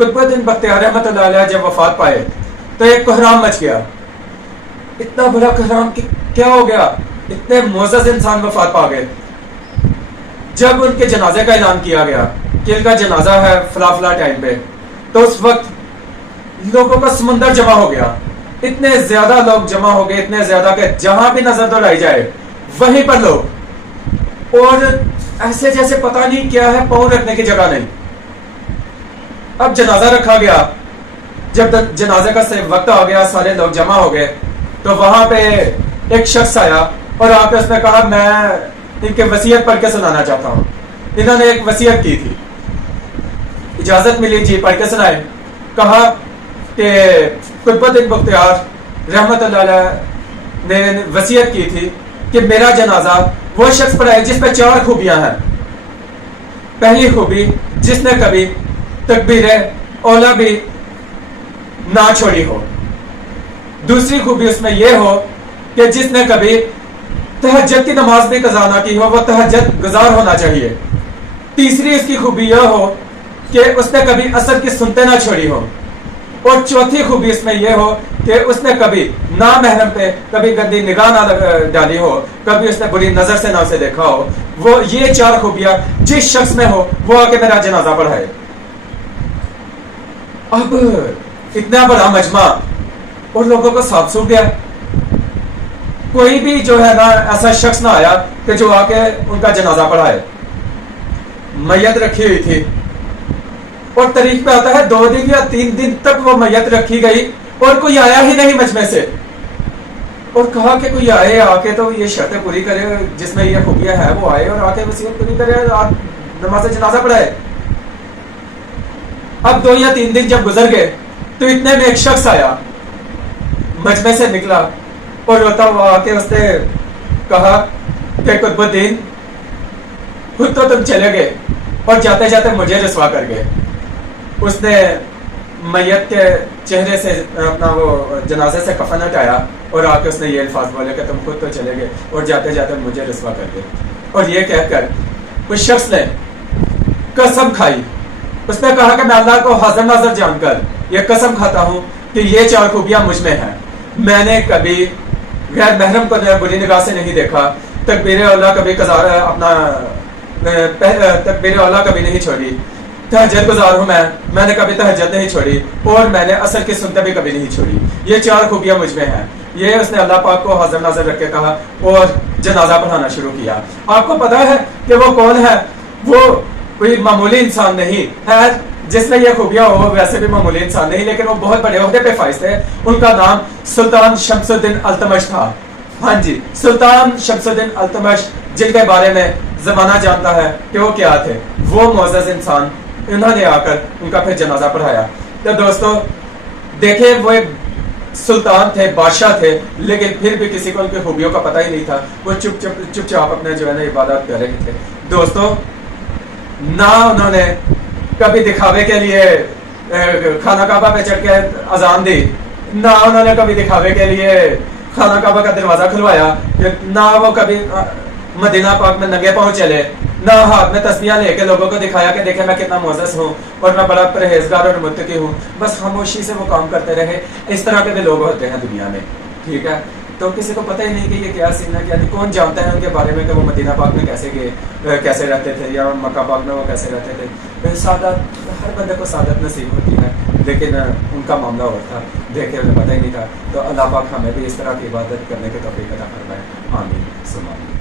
قطبالدین بختیار رحمۃ اللہ علیہ جب وفات پائے تو ایک کوہرام مچ گیا، اتنا بڑا کوہرام کہ کیا ہو گیا، اتنے معزز انسان وفات پا گئے۔ جب ان کے جنازے کا اعلان کیا گیا کہ ان کا جنازہ ہے فلاں فلاں ٹائم پہ، تو اس وقت لوگوں کا سمندر جمع ہو گیا، اتنے زیادہ لوگ جمع ہو گئے، اتنے زیادہ کہ جہاں بھی نظر دوڑائی جائے وہیں پر لوگ، اور ایسے جیسے پتہ نہیں کیا ہے، پاؤں رکھنے کی جگہ نہیں۔ اب جنازہ رکھا گیا، جب جنازے کا وقت آ گیا، سارے لوگ جمع ہو گئے، تو وہاں پہ ایک شخص آیا اور آ کے اس نے کہا میں ان کے وصیت پڑھ کے سنانا چاہتا ہوں۔ انہوں نے ایک وصیت کی تھی، اجازت ملی جی پڑھ کے سنائے۔ کہا کہ قطبالدین بختیار رحمت اللہ علیہ نے وصیت کی تھی کہ میرا جنازہ وہ شخص پڑھائے جس پہ 4 خوبیاں ہیں۔ پہلی خوبی، جس نے کبھی تکبیر اولا بھی نہ چھوڑی ہو۔ دوسری خوبی اس میں یہ ہو کہ جس نے کبھی تہجد کی نماز بھی قضا نہ کی ہو، وہ تہجد گزار ہونا چاہیے۔ تیسری اس کی خوبی یہ ہو کہ اس نے کبھی عصر کی سنتیں نہ چھوڑی ہو۔ اور چوتھی خوبی اس میں یہ ہو کہ اس نے کبھی نامحرم پہ کبھی گندی نگاہ نہ ڈالی ہو، کبھی اس نے بری نظر سے نہ اسے دیکھا ہو۔ وہ یہ 4 خوبیاں جس شخص میں ہو وہ آ کے میرا جنازہ پڑھائے۔ اب اتنا بڑا مجمع اور لوگوں کو ساتھ سوٹ گیا، کوئی بھی جو ہے نا ایسا شخص نہ آیا کہ جو آ کے ان کا جنازہ پڑھائے۔ میت رکھی ہوئی تھی اور تاریخ پہ آتا ہے 2 دن یا 3 دن تک وہ میت رکھی گئی اور کوئی آیا ہی نہیں مجمع سے، اور کہا کہ کوئی آئے آ کے تو یہ شرطیں پوری کرے، جس میں یہ خوبیاں ہے وہ آئے اور آ کے وصیت پوری کرے، نماز جنازہ پڑھائے۔ اب 2 یا 3 دن جب گزر گئے تو اتنے میں ایک شخص آیا، مجمع سے نکلا اور روتا ہوا آ کے اس نے کہا کہ قطبالدین خود تو تم چلے گئے اور جاتے جاتے مجھے رسوا کر گئے۔ اس نے میت کے چہرے سے اپنا وہ جنازے سے کفن ہٹایا اور آ کے اس نے یہ الفاظ بولے کہ تم خود تو چلے گئے اور جاتے جاتے مجھے رسوا کر گئے۔ اور یہ کہہ کر اس شخص نے قسم کھائی، اس نے کہا کہ میں اللہ کو حاضر ناظر جان کر یہ قسم کھاتا ہوں کہ یہ 4 خوبیاں مجھ میں ہیں۔ میں نے کبھی غیر محرم کو بری نگاہ سے نہیں دیکھا، تکبیر اولا کبھی اپنا تکبیر اولا کبھی نہیں چھوڑی، تہجد گزار ہوں میں نے کبھی تہجد نہیں چھوڑی، اور میں نے عصر کی سنتیں بھی کبھی نہیں چھوڑی۔ یہ 4 خوبیاں مجھ میں ہیں۔ یہ اس نے اللہ پاک کو حاضر ناظر رکھ کے کہا اور جنازہ پڑھانا شروع کیا۔ آپ کو پتا ہے کہ وہ کون ہے؟ وہ کوئی معمولی انسان نہیں ہے، جس میں یہ خوبیاں ہو ویسے بھی معمولی انسان نہیں، لیکن وہ بہت بڑے عہدے پہ فائز تھے۔ ان کا نام سلطان شمس الدین التمش تھا۔ ہاں جی، سلطان شمس الدین التمش، جن کے بارے میں زمانہ جانتا ہے کہ وہ کیا تھے، وہ معزز انسان، انہوں نے آ کر ان کا پھر جنازہ پڑھایا۔ تو دوستو دیکھیں، وہ ایک سلطان تھے، بادشاہ تھے، لیکن پھر بھی کسی کو ان کی خوبیوں کا پتہ ہی نہیں تھا۔ وہ چپ چاپ اپنے جو ہے نا عبادت کر رہے تھے۔ دوستو نہ انہوں نے کبھی دکھاوے کے لیے خانہ کعبہ پہ چڑھ کے اذان دی، نہ انہوں نے کبھی دکھاوے کے لیے خانہ کعبہ کا دروازہ کھلوایا، نہ وہ کبھی مدینہ پاک میں ننگے پاؤں چلے، نہ ہاتھ میں تسبیحاں لے کے لوگوں کو دکھایا کہ دیکھیں میں کتنا معزز ہوں اور میں بڑا پرہیزگار اور متقی ہوں۔ بس خاموشی سے وہ کام کرتے رہے۔ اس طرح کے بھی لوگ ہوتے ہیں دنیا میں، ٹھیک ہے؟ تو کسی کو پتہ ہی نہیں کہ یہ کیا سین ہے، یعنی کون جانتا ہے ان کے بارے میں کہ وہ مدینہ پاک میں کیسے رہتے تھے، یا مکہ پاک میں وہ کیسے رہتے تھے۔ سعادت ہر بندے کو سعادت نصیب ہوتی ہے، لیکن ان کا معاملہ اور تھا، دیکھے انہیں پتہ ہی نہیں تھا۔ تو اللہ پاک ہمیں بھی اس طرح کی عبادت کرنے کے توفیق عطا فرمائے، آمین ثم آمین۔